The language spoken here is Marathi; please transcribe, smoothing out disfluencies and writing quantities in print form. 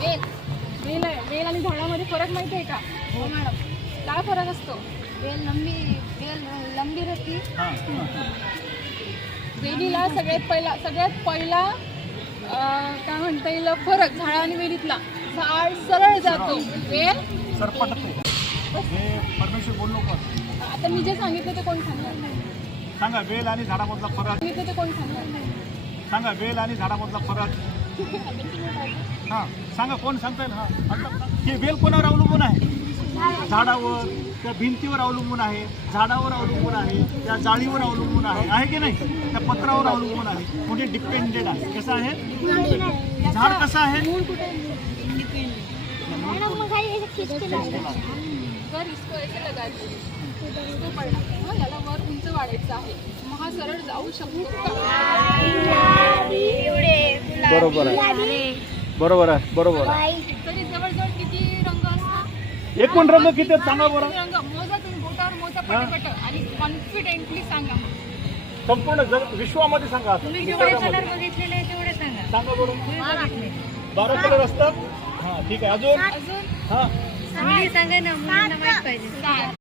वेल वेल आहे. वेल आणि झाडामध्ये फरक माहिती आहे का? हो मॅडम. काय फरक असतो? वेल लंबी राहते. वेलीला सगळ्यात पहिला काय म्हणता येईल फरक झाडा आणि वेलीतला, झाड सरळ जातो, वेल सरपटते. हे परमेश्वर बोल नको. आता मी जे सांगितलं ते कोण सांगणार? सांगा वेल आणि झाडामधला फरक. सांगितलं ते कोण सांगणार? सांगा वेल आणि झाडामधला फरक. हां सांगा, कोण सांगता येईल? हां हे वेल कोणावर अवलंबून आहे? झाडावर, त्या भिंतीवर अवलंबून आहे, झाडावर अवलंबून आहे, त्या जाळीवर अवलंबून आहे की नाही? त्या पत्रावर अवलंबून आहे. म्हणजे डिपेंडेड आहे. कसं आहे झाड? कसं आहे? जर इसको ऐसे लगायचं, इसको पडला, याला वर उंच वाढायचं आहे, मग हा सरळ जाऊ शकतो का? बरोबर आहे, बरोबर आहे, बरोबर आहे. तरी जवळजवळ किती रंग असतात? एकूण रंग किती आहेत सांगा बरं. रंग मोजा, तुम्ही बोटावर मोजा पटापट आणि कॉन्फिडेंटली सांगा. संपूर्ण विश्वामध्ये सांगा. तुम्ही जेवढे कलर बघितलेले तेवढे सांगा. सांगा बरं. 12 कलर असतात. हां ठीक आहे. अजून अजून हां सांगा ना, मुलांना माहित पाहिजे.